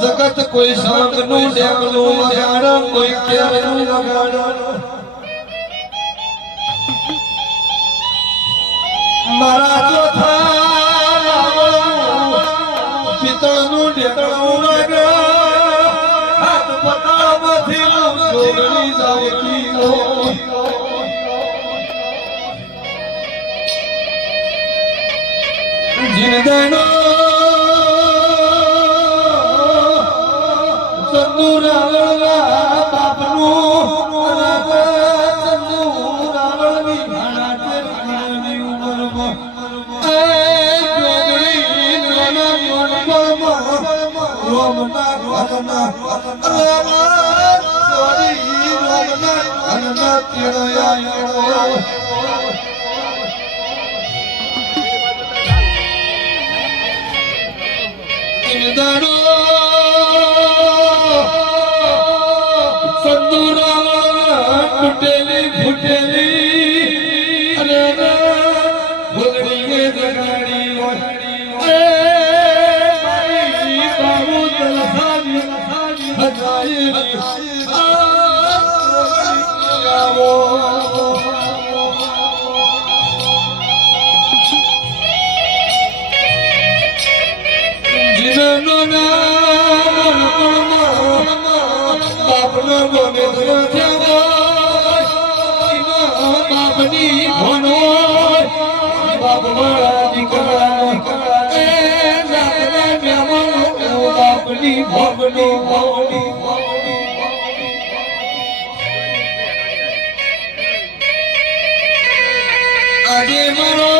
જગત કોઈ સંગ નું ડેકલું વગાડ કોઈ કેરનું વગાડ મારા ચોથા પિતળનું ડેકલું વગાડ હાથ પતાવથી જોડણી જાય કીલો જીંદનો ફૂટેલી ફૂટેલી અને ભૂલડીએ જગાડી બાબુ તલસાવી હજારી આવો જીવનનો નામ બાપનો ગમે બાપની ભણો બાપ મારા દીકરા બાપની ભગની આજે મારો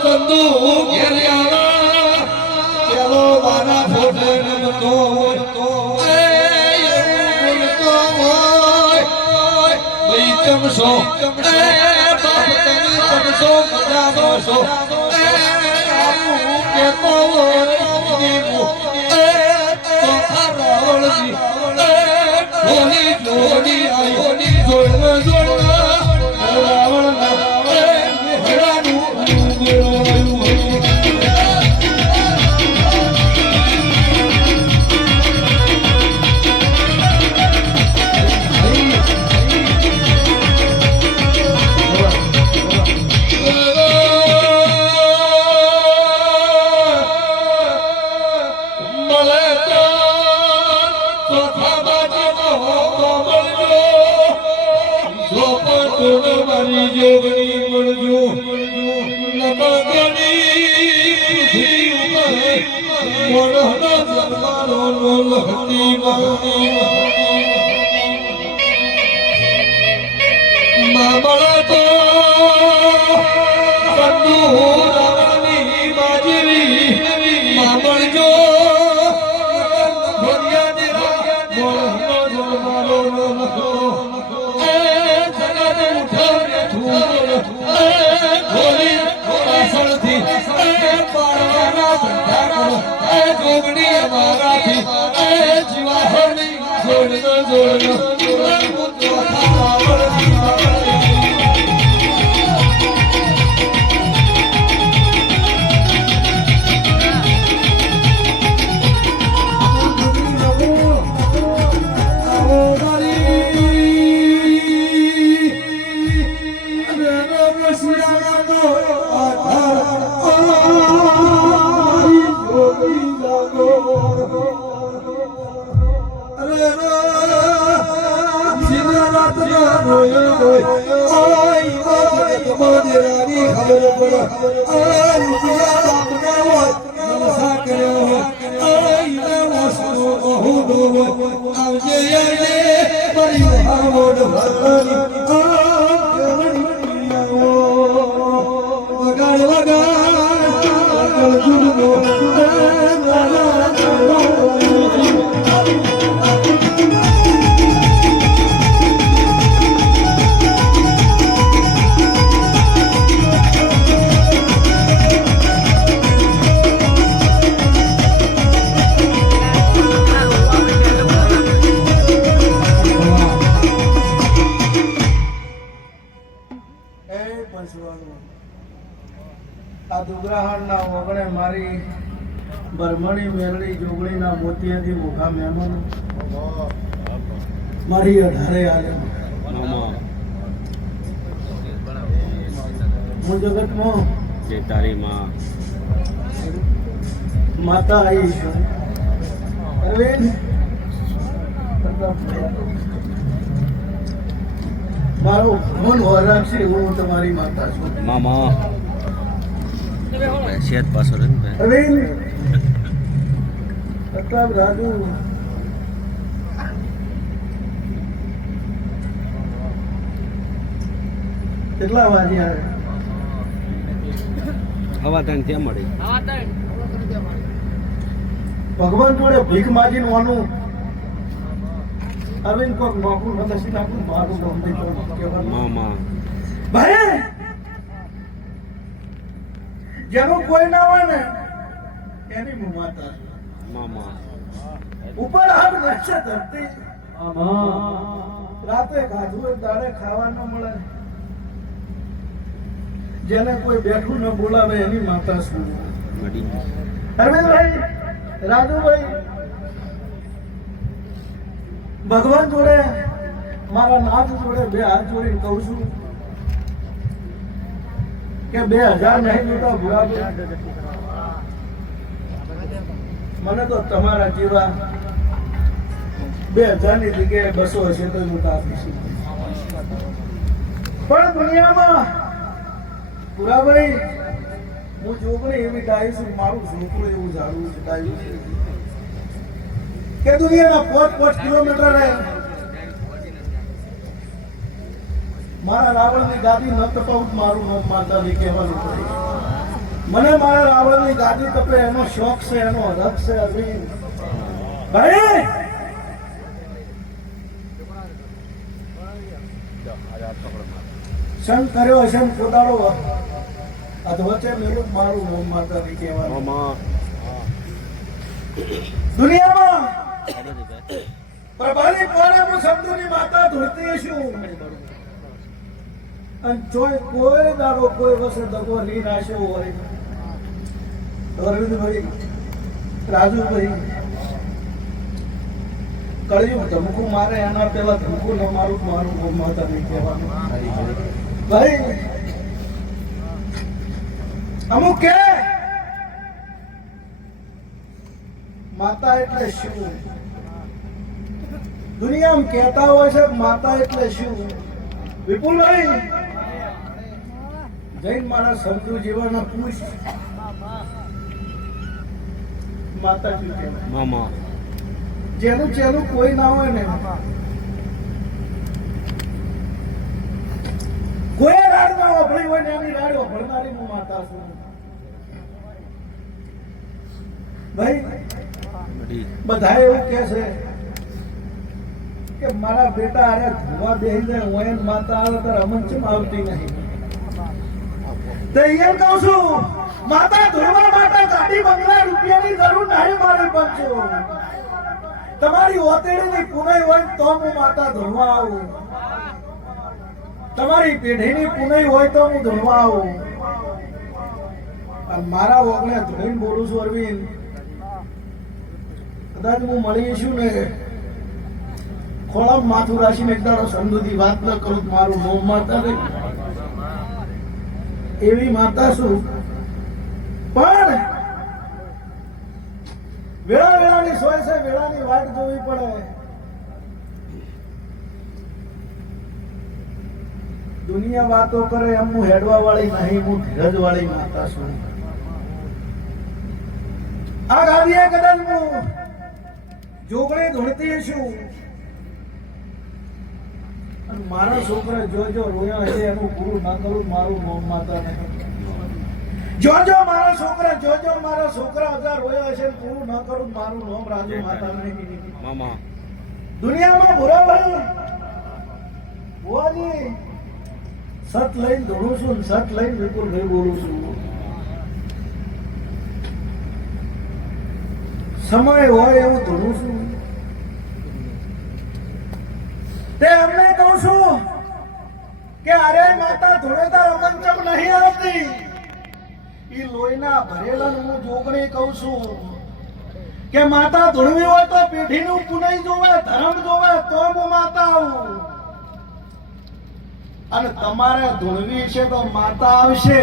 સંદુ ઘેર આવા પેલો મારા ફોટે નતો ચમસો બાપ તમે ચમસો મજાનો છો કેતો જોડી જોડી આવી જોડવા જોડવા રાવણના જોગણી મળજો મામલા તો બાજરી મામળજો જોગણી અમારાથી જીવા હરણી જોડનો જોડનો પંચવાનું આ દુગરાહાણના ઓગણે મારી બરમણી મેરડી જોગણીના મોતિયાથી મોટા મહેમાન મારી અઢારે આલે હું જગતમાં જે તારી માં માતા આવી છું અરવિંદ મારો ફોન રાખશે હું તમારી માતા છું મામા શેત પાછો રે ને અરવિંદ પ્રતાપ રાજુ કેટલા વાગે આવે હવા તને ત્યાં મળી ભગવાન જોડે ભીખ માગી વાનું અરવિંદ કોક નોકરું ન દસી નાખું મારું નામ કહેવાનું મામા ભાઈ જેનું કોઈ ના હોય ને એની હું માતા છું. મામા ઉપર હાથ નશે ધરતી રાતે ખાધું હોય દાડે ખાવા ન મળે જેને કોઈ બેઠું ન બોલાવે એની માતા છું. મળી અરવિંદભાઈ રાજુભાઈ ભગવાન જોડે મારા નાથ જોડે બે હાથ જોડીને કહું છું કે 2000 નહીં જોતા ભૂરાભાઈ મને તો તમારા જેવા 2000 ની જગ્યાએ 200 હશે તો હું આપીશ પણ દુનિયામાં ભૂરાભાઈ હું જોગણી એવી ડાયું છું મારું છોકરું એવું ઝાડું છે ડાયું છે કે દુનિયાના 5 કિલોમીટર મારા રાવણની ગાદી ન તપાવું મારું નામ માતાજી કહેવાનું પડે મને મારા રાવણની ગાદી તપે એનો શોખ છે એનો હરખ છે અરવિંદ ભાઈ સંગ કર્યો હશે ને પોતાનો અધવચે મેલું મારું નામ માતાજી કહેવાનું મામા દુનિયામાં પ્રભાની પોળે હું શબ્દોની માતા ધોતી છું અને જોઈ કોઈ દાડો કોઈ વસે દગો નહીં નાશ્યો હોય તો અરવિંદભાઈ રાજુભાઈ કળિયુગ ધમકું મારે એના પેલા ધમકું ન મારું મારું માતા નહીં કહેવાનું ભાઈ અમુક કે માતા એટલે શું દુનિયામાં કહેતા હોય છે માતા એટલે શું વિપુલભાઈ જૈન મારા સમજુ જીવન પૂછ માતા શું કહેવાય મામા જેનું ચેલું કોઈ ના હોય ને કોઈ રાડ ના વફળી હોય ને એની રાડ વફળનારી હું માતા છું ભાઈ મળી બધા એવું કે છે કે મારા બેટા અરે ધોવા બેહી જાય હું એને માતા આવે ત્યારે અમન ચમ આવતી નહીં તો એમ કહું છું માતા ધોવા માટે ગાડી બંગલા રૂપિયાની જરૂર નહીં મારી પંચો તમારી ઓતેડીની પુનઈ હોય તો હું માતા ધોવા આવું તમારી પેઢીની પુનઈ હોય તો હું ધોવા આવું અને મારા ઓગણે ધોઈને બોલું છું અરવિંદ કદાચ હું મળીશું ને ખોળામાં માથું રાખીને એક દાડો સંદુથી વાત ન કરું તો મારું મોં માતા નહીં એવી માતા છું પણ વેળા વેળાની સોય છે વેળાની વાટ જોવી પડે દુનિયા વાતો કરે એમ હું હેડવા વાળી નહીં હું ધીરજ વાળી માતા છું આ ગાડીએ કદાચ હું જોગણી ધૂળતી છું અને મારા છોકરા જો રોયા હશે એનું પૂરું ના કરું મારું મોં માતા નહીં જો મારા છોકરા હજાર રોયા હશે પૂરું ના કરું મારું નામ રાજુ માતા નહીં મામા દુનિયામાં ભૂરાભાઈ ભુવાજી સત લઈને ધોળું છું ને સત લઈને વિપુલભાઈ બોલું છું સમય હોય એવું ધોળું છું તે અમને કહું છું કે અરે માતા ધૂળેતા રમંચમ નહીં આવતી. ઈ લોહીના ભરેલા હું જોગણી કહું છું કે માતા ધૂળવી હોય તો પેઢીનું પુનઈ જોવે, ધર્મ જોવે તો હું માતા આવું. અને તમારે ધૂળવી છે તો માતા આવશે,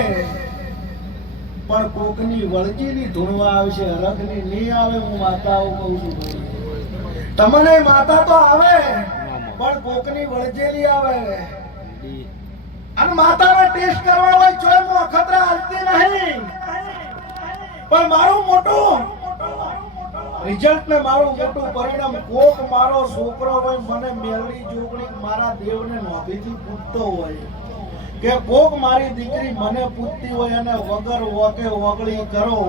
પણ કોકની વળગીની ધૂણવા આવશે, હરખની નહીં આવે. હું માતા આવું કહું છું. તમને માતા તો આવે પણ કોકની વળજેલી આવે. અને માતાને ટેસ્ટ કરવા હોય તો હું અખતરા હાલતી નહીં, પણ મારું મોટું રિઝલ્ટ ને મારું મોટું પરિણામ કોક મારો છોકરો હોય મને મેલડી જોગણી મારા દેવને નોભીથી પૂછતો હોય કે કોક મારી દીકરી મને પૂછતી હોય અને વગર વકે વગળી કરો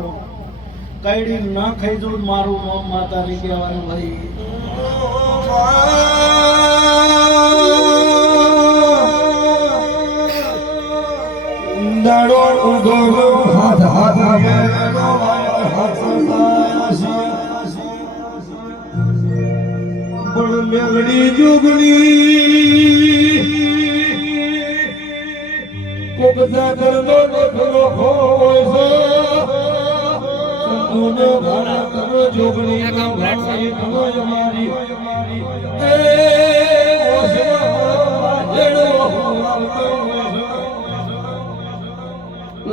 કઈડી ન ખાઈ જવું મારું નામ માતા ની કહેવાનું ભાઈ. દાડો ઉગો હાથ હાથ મેળો હાથ પણ મેલડી જોગણી કોક જાગરનો દેખલો હોય છે સંતોનો ઘણા કરો જોગણી ભાઈ કરો અમારી એ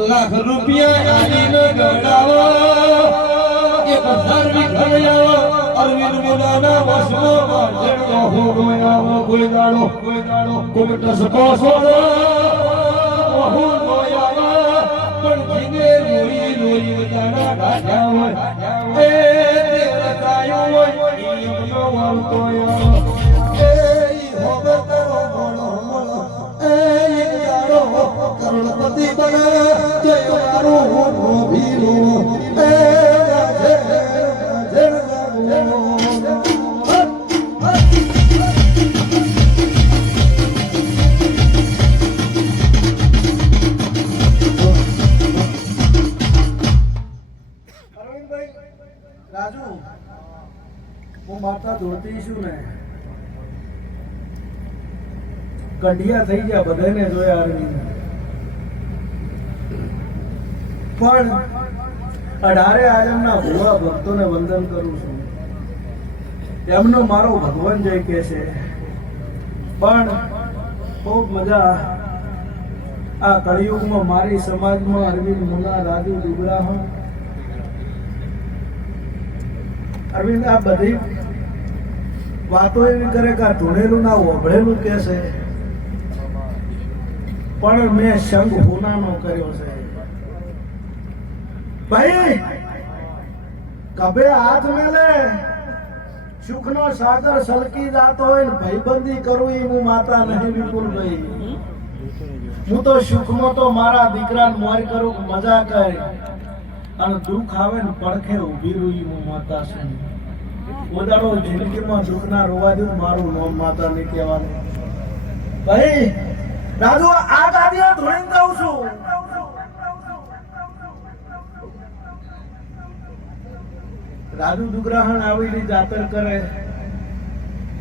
લાખ રૂપિયા આલીને ગણાવા 1000 વિખરાવા અરવિંદ મુલાના વસમાં જણો હો ગોયાવો કોઈ દાડો કોમટ સપોસોડો હો ગોયાવા પણ જીને રોઈ રોઈ બજાના ગાઢા હોય એ રતાયો હોય એમનો વાળતો યાર એ હોવે કરો બોલો બોલો એ એક દાડો કરોડપતિ બને જય મારું ભીરો એ રાજુ હું માતા ધોતી છું ને કઢિયા થઈ ગયા બધાને જોયા અરવિંદ પણ 18 આલમના ભોળા ભક્તોને વંદન કરું છું. એમનો મારો ભગવાન જય કે છે પણ ખૂબ મજા આ કળિયુગમાં મારી સમાજમાં અરવિંદ મુના રાજુ ડુગરા અરવિંદ આ બધી વાતો એવી કરે કે આ ધૂણેલું ના ઓભળેલું કે છે પણ મેં સંગ હોનાનો કર્યો છે ભાઈ. કભે હાથ મેલે સુખનો સાગર સલકી જાતો હોય ને ભાઈબંધી કરું એ હું માતા નહીં વિપુલભાઈ. હું તો સુખમાં તો મારા દીકરાને મોર કરું મજા કરી અને દુઃખ આવે ને પડખે ઊભી રહી હું માતા છું. ઉદાડો જિંદગીમાં દુઃખ ના રોવા દઉં મારું નામ માતા નહીં કહેવાનું ભાઈ. રાજુ આ ગાડીઓ ધોઈને દઉં છું. રાજુ દુગરાહણ આવડી જાતર કરે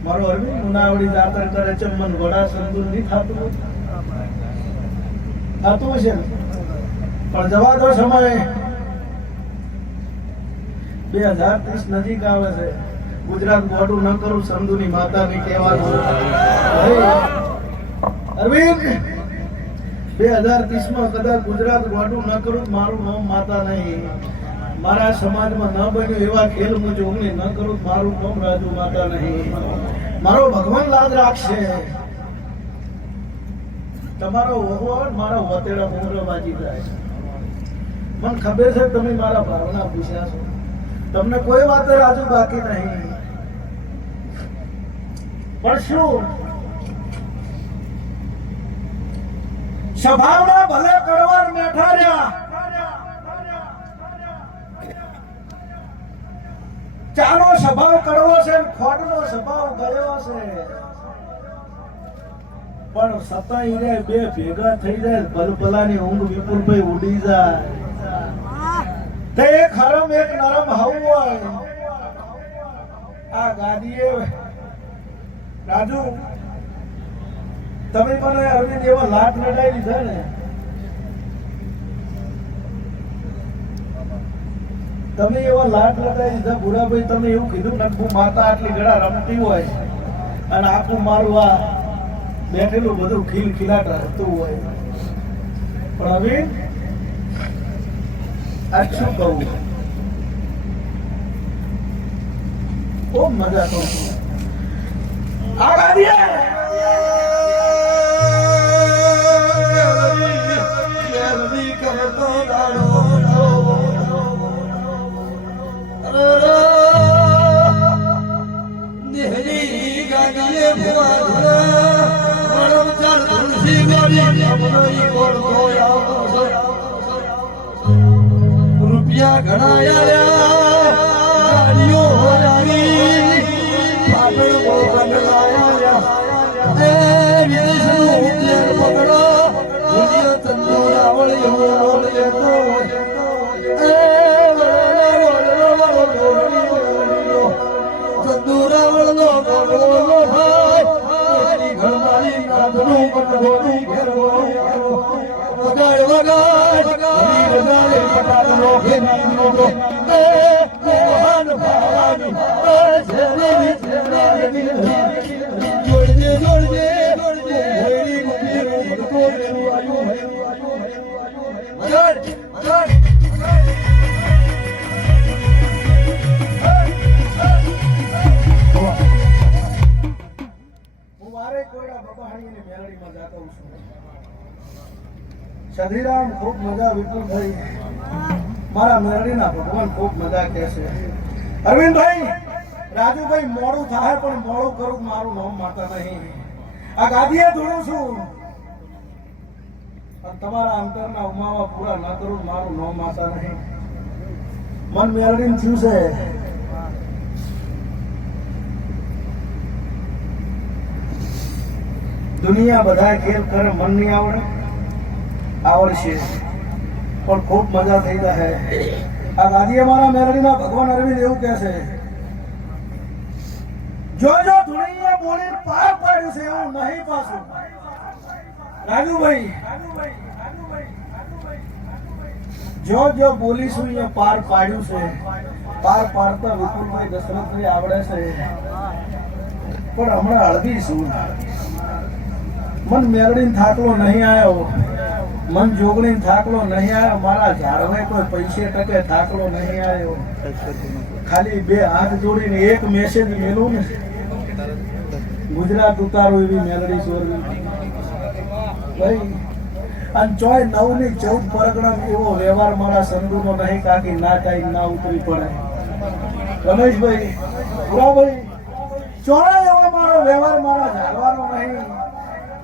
મારો અરવિંદ મુનાવડી જાતર કરે છે મન વડા સંદૂર નહીં થતું છે પણ જવા દો સમય 2030 નજીક આવે છે. ગુજરાત મોઢું ન કરું સંધુની માતા ની કહેવાનું અરવિંદ 2030 માં કદાચ ગુજરાત મોઢું ન કરું મારું નામ માતા નહીં. મારા સમાજમાં ન બન્યું એવા ખેલ હું જોગણી ન કરું મારું નામ રાજુ માતા નહીં. મારો ભગવાન લાજ રાખશે. તમારો ઓહો મારા વતેડા મોરો બાજી જાય. મને ખબર છે તમે મારા ભાવના પૂછ્યા છો. તમને કોઈ વાત રાજુ બાકી નહીં. પણ શું સભામાં ભલે કડવાર બેઠા રહ્યા ચાનો સ્વભાવ કડવો છે ખોટનો સ્વભાવ ગયો છે પણ સતાઈ રે બે ભેગા થઈ જાય ભલભલાની ઊંઘ વિપુલભાઈ ઉડી જાય તે એક હરમ એક નરમ હવું હોય. આ ગાદીએ રાજુ તમે મને અરવિંદ એવા લાટ લડાઈ લીધા ને, તમે એવા લાટ લડાઈ લીધા ભૂરાભાઈ. તમે એવું કીધું ને હું માતા આટલી ગળા રમતી હોય અને આખું મારું આ બેઠેલું બધું ખીલખીલાટ રહેતું હોય, પણ હવે આ શું કહું, બહુ મજા કરું છું. આ ગાડીએ કરતો દાડો દેહની ગાડીએ રૂપિયા ઘણા ગાડીઓ પાટણ પકડો સધીરામ ખૂબ મજા, વિપુલભાઈ મારા મેરડીના ભગવાન ખૂબ મજા કે છે. અરવિંદભાઈ, રાજુભાઈ મોડું થાય પણ મોડું કરું મારું નામ માતા નહીં. આ ગાદીએ જોડું છું તમારા અંતરના ઉમાવા પૂરા ન કરું મારું નામ માતા નહીં. મન મેરડીને થયું છે દુનિયા બધા ખેલ કરે, મન નહીં આવડે, આવડશે પણ ખૂબ મજા થઈ જાય. આ ગાદીએ મારા મેરડીના ભગવાન અરવિંદ એવું કહે છે, જો ધૂણીએ બોલી પાર પાડ્યું છે એવું નહીં પાછું. રાજુભાઈ, જો બોલીશું એ પાર પાડ્યું છે, પાર પાડતા વિપુલભાઈ દશરથભાઈ આવડે છે, પણ હમણાં અળગીશું. મન મેરડીને થાકલો નહીં આવ્યો, મન જોગણી થાકલો નહીં આવ્યો, મારા ઝાડવે કોઈ પૈસે ટકે થાકલો નહીં આવ્યો. ખાલી બે હાથ જોડીને એક મેસેજ મેલું ને, ગુજરાત ઉતારો એવી મેલડી સોરવી ભાઈ. અને ચોય 9 ની 14 પરગણા એવો વ્યવહાર મારા સંધુનો નહીં કાકી ના કાઈ ના ઉતરી પડે. રમેશભાઈ, ભુરાભાઈ, ચોય એવો મારો વ્યવહાર મારા ઝાડવાનો નહીં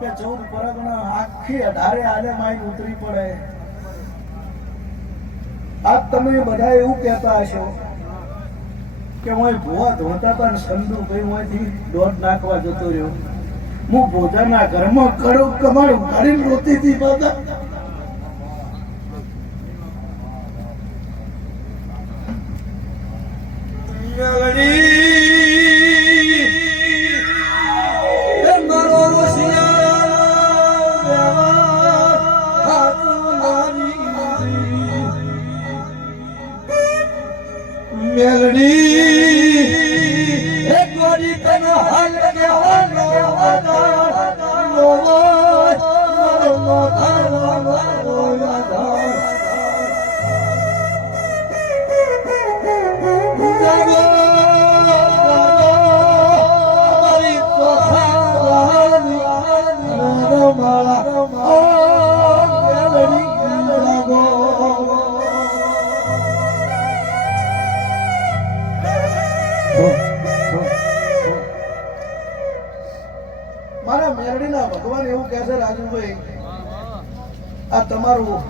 કે 14 પરગણા આખી 18 આલે માઈ ઉતરી પડે. આજ તમે બધા એવું કહેતા હશો કે હું ભૂવા ધોતા હતા ને સંધુ ભાઈ માંથી દોઢ નાખવા જતો રહ્યો. હું ભોજાના ઘરમાં કડું કમાડું કાઢીને રોતી હતી બધા. મારા મેરડીના ભગવાન એવું કહે છે, રાજુભાઈ આ તમારું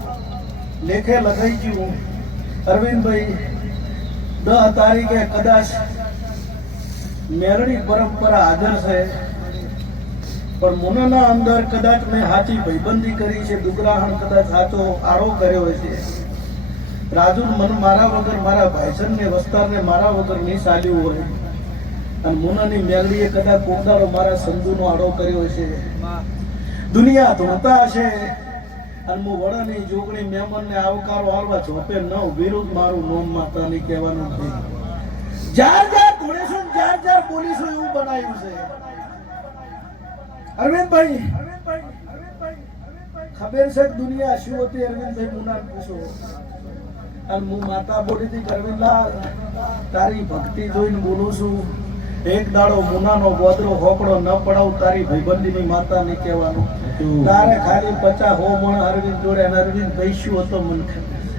લેખે લખાઈ ગયું. અરવિંદભાઈ 10 તારીખે કદાચ મેરડી પરંપરા હાજર છે, પણ મુનાના અંદર કદાચ મેં સાચી ભાઈબંધી કરી છે, દુગરાહણ કદાચ સાચો આળો કર્યો છે. રાજુ મન મારા વગર, મારા ભાઈસન ને વસ્તારને મારા વગર નહીં ચાલ્યું હોય, અને મુનાની મેલડીએ કદાચ કોકદારો મારા સંધુનો આડો કર્યો છે. દુનિયા ધોતા હશે અને હું વડાની જોગણી મહેમાનને આવકારો આલવા ચોપે ન વિરુદ્ધ મારું નોમ માતાની કહેવાનું નથી. જાર જાર ધોળીશું ને જાર જાર બોલીશું એવું બનાવ્યું છે. અરવિંદભાઈ ખબર છે કે દુનિયા શું હતી? અરવિંદભાઈ મુના પૂછો. અને હું માતા બોલી હતી, અરવિંદલાલ તારી ભક્તિ જોઈને બોલું છું. એક દાડો મુનાનો ગોદરો હોકડો ન પડાવ તારી ભાઈબંધીની માતા નહીં કહેવાનું. તારે ખાલી 50 હો મણ અરવિંદ જોડે અને અરવિંદ પૈસ્યું હતો મને ખબર છે.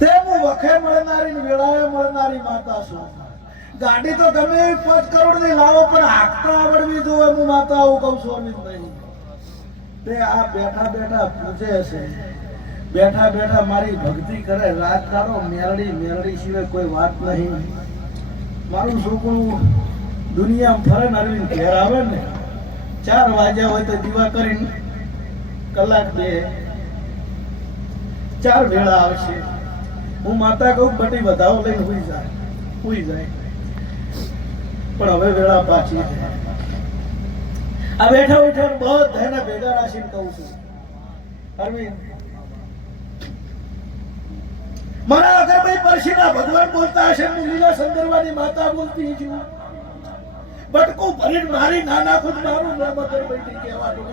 તે હું વખે મળનારી ને વેળાએ મળનારી માતા છું. ગાડી તો તમે 5 કરોડ ની લાવો પણ હાંકતા આવડવી જોઈએ. હું માતા આવું કહું છું અરવિંદભાઈ. તે આ બેઠા બેઠા પૂજે છે, બેઠા બેઠા મારી ભક્તિ કરે. રાત દાડો મેરડી મેરડી સિવાય કોઈ વાત નહીં. મારું છોકરું દુનિયામાં ફરે ને અરવિંદ ઘેર આવે ને 4 વાગ્યા હોય તો દીવા કરીને કલાક 2 4 વેળા આવશે. હું માતા કહું બટી વધાવો લઈને હુઈ જાય પણ હવે વેળા પાછી છે. આ બેઠા બેઠા બધાને ભેગા રાખીને કહું છું અરવિંદ મારા અગરભાઈ પરશીના ભગવાન બોલતા હશે, હું લીલા સંદર્ભાની માતા બોલતી છું. બટકું ભરીને મારી ના નાખું મારું નામ અગરભાઈ કહેવાનું.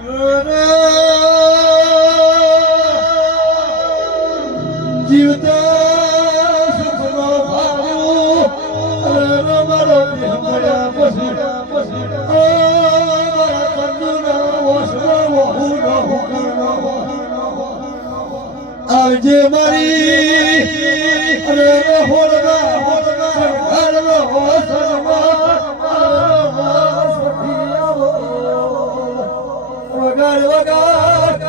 જીવતા સુખનો ભાવ્યું મારો મળ્યા પછી આવજે મારી અરે હોલના હોલના વગાડ વગાડ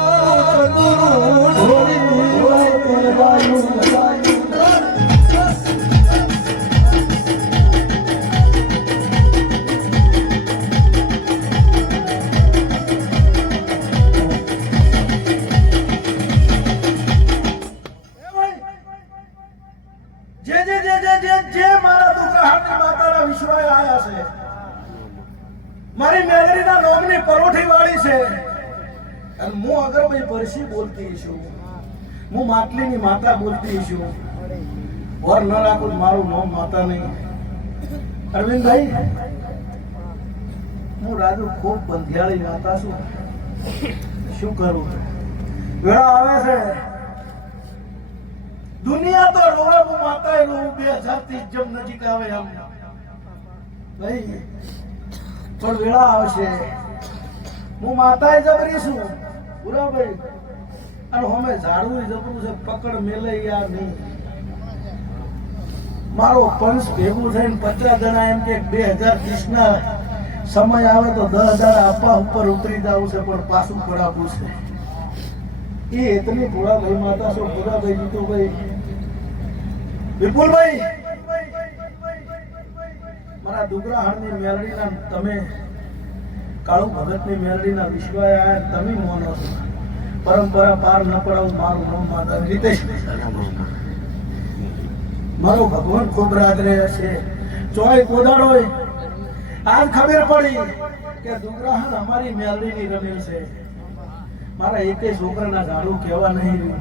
મારી મેલડીના નોમની પરોઠી વાળી છે અને હું અગરભાઈ પરસી બોલતી છું. હું માટલીની માતા બોલતી છું. વર ન રાખું મારું નામ માતા નહીં. અરવિંદભાઈ હું રાજુ ખૂબ બંધિયાળી માતા છું. શું કરું? વેળા આવે છે દુનિયા તો રોવે, હું માતા રોવું. 2030 જેમ નજીક આવે એમ ભાઈ પણ વેળા આવશે. હું માતાએ જબરી છું બુરાભાઈ અને અમે ઝાડવું જબરું છે. પકડ મેલે યાર નહીં. મારો પંચ ભેગું થઈને 50 જણા એમ કે 2030 ના સમય આવે તો 10,000 આપવા ઉપર ઉતરી જવું છે પણ પાછું પડાવવું છે. એ એટલી ભોળાભાઈ માતા છો. ભોળાભાઈ જીતુભાઈ વિપુલભાઈ મારા દુગરાહાણની મેલડીના તમે કાળુ ભગતની મેલડીના વિશ્વાય આયા તમે મોનો છો. પરંપરા પાર ન પડાવું મારું નામ માતા રીતેશ. મારો ભગવાન ખૂબ રાત રહે છે. ચોય કોદાડો આજ ખબર પડી કે દુગરાહાણ અમારી મેલડીની રમેલ છે. મારા એકે છોકરાના ઝાડું કહેવા નહીં.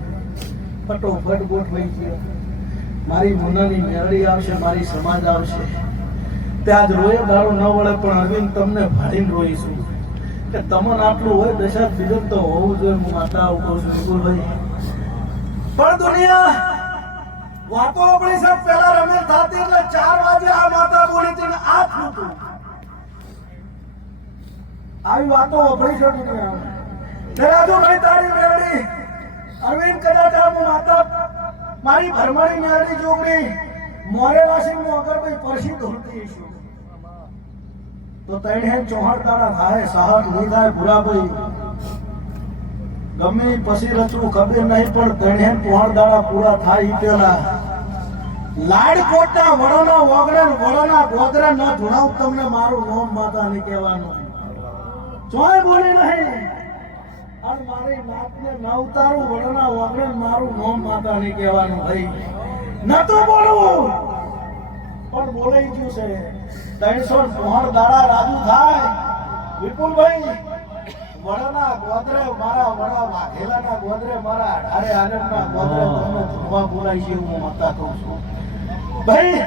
ફટોફટ ગોઠવાઈ ગયો. મારી મુનાની મેલડી આવશે, મારી સમાજ આવશે. ત્યાં જ રોયે દાડો ન વળે પણ અરવિંદ તમને ભાડીને રોઈશું કે તમને આટલું હોય દશા બીજું તો હોવું જોઈએ. હું માતા આવું કહું છું વિપુલભાઈ. પણ દુનિયા વાતો આપણી સાહેબ પહેલા રમેલ થતી એટલે 4 વાગે આ માતા બોલી હતી ને આ થયું. આવી વાતો આપણી છે દુનિયા. રાજુભાઈ તારી મેળડી અરવિંદ કદાચ આ માતા મારી ભરમાણી મેળડી જોગણી મોરે રાશિ હું અગરભાઈ પરસી ધોરતી છું તો 3 ચોહાડ દાડા થાય. સાહસ નહીં થાય ભુરાભાઈ. ગમે પછી રચવું ખબર નહીં પણ 3 ચોહાડ દાડા પૂરા થાય. પેલા લાડકોટના વડોના વગડે વડોના ગોદરા ન ધોણાવ તમને મારું નામ માતા નહીં કહેવાનું. ચોય બોલી નહીં અને મારી નાતને ન ઉતારું. વડોના વગડે મારું નામ માતા નહીં કહેવાનું. ભાઈ નતું બોલવું પણ બોલાઈ ગયું છે. 305 દાડા રાજુ થાય. વિપુલભાઈ વડાના ગોદરે મારા વડા વાઘેલાના ગોદરે મારા અઢારે આલમના ગોદરે તમને ધોવા બોલાય છે હું માતા કહું છું ભાઈ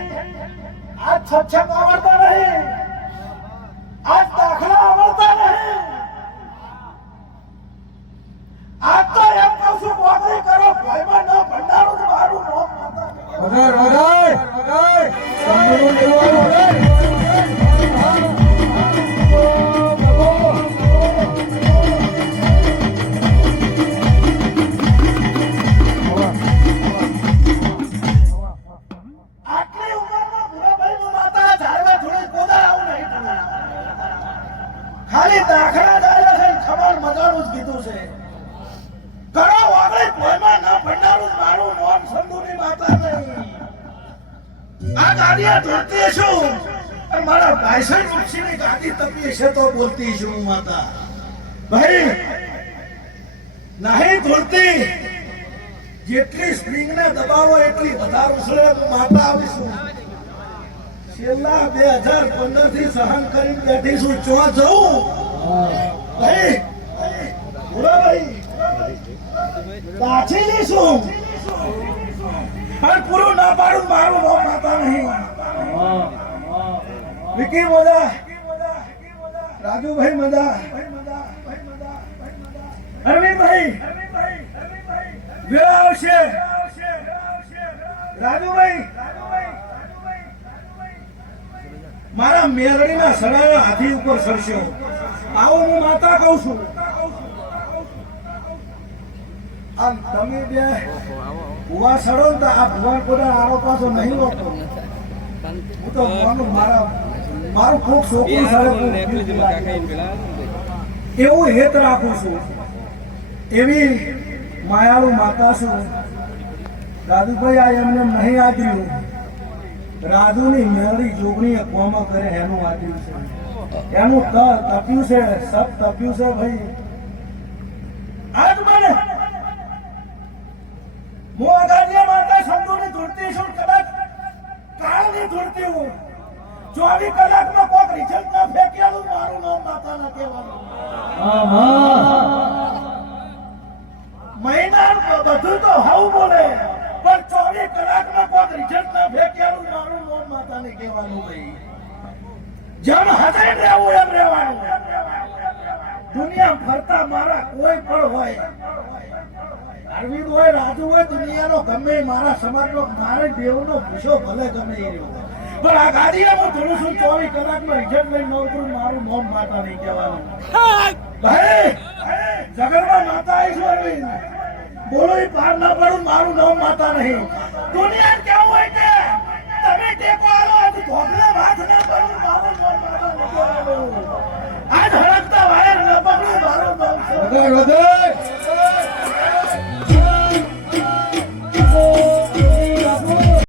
આ છચ્છક આવડતા નહીં આ દાખલા આવડતા નહીં આ તો એમ કહું છું ગોદરી કરો ભાઈમાં ન ભંડારું જ મારું નોમ માતા વગાડ સંભળું લેવાનું આટલી ઉંમરમાં ભૂરાભાઈનું માતા ઝાડવા થોડી કોદાળ આવું નહીં થતું. ખાલી દાખલા ડાળ્યા છે ને ખબર મજાનું જ કીધું છે કરો વાગડે કોઈમાં ના ભંડારું જ મારું નોમ સંધુની માતા નહીં આ ગાડીયા ધોતી છું અને મારા ભાઈસન ઋષિની ગાડી તપી છે તો બોલતી છું હું માતા ભાઈ નહીં ધોતી જેટલી સ્પ્રિંગ ને દબાવો એટલી વધારે ઉછળે હું માતા આવીશું છેલ્લા 2015 થી સહન કરીને બેઠીશું ચો જવું ભાઈ બોલો ભાઈ પાછી લઈશું પણ પૂરું ના પાડું મારું નામ માતા નહીં વિકી મોજા રાજુભાઈ મજા અરવિંદભાઈ વેળા આવશે રાજુભાઈ મારા મેલડીના સડાના હાથી ઉપર સરસ્યો આવો હું માતા કહું છું આમ તમે બે ભુવા સડો ને તો આ ભુવાન કોડા આરો પાછો નહીં હોતો હું તો મારું કોક છોકરું સડે એવું હેત રાખું છું એવી માયાળુ માતા છું રાજુભાઈ આ એમને નહીં આદર્યું રાજુની મેળી જોગણી કોમા કરે એનું આદર્યું છે એનું તપ્યું છે સબ તપ્યું છે ભાઈ આજ મને હું અગાડિયા માતા શબ્દોની ધૂળતી છું કદાચ કાળની ધૂળતી હું 24 કલાકમાં કોક રિઝલ્ટ ના ફેંકેલું મારું નામ માતા ના કહેવાનું મહિના બધું તો હાવ બોલે પણ 24 કલાકમાં કોક રિઝલ્ટ ના ફેંકેલું મારું નામ માતા ને કહેવાનું ભાઈ જેમ હશે રહેવું એમ રહેવાનું દુનિયા ફરતા મારા કોઈ પણ હોય અરવિંદ હોય રાજુ હોય દુનિયાનો ગમે મારા સમાજનો મારે દેવનો ભૂસો ભલે ગમે એ રહ્યો પણ આ ગાડીએ હું થોડું છું 24 કલાકમાં રિઝલ્ટ લઈને નોકરું મારું નામ માતા નહીં કહેવાનું ભાઈ જગતમાં માતા આવીશું અરવિંદ બોલો એ પાર ના પડું મારું નામ માતા નહીં દુનિયા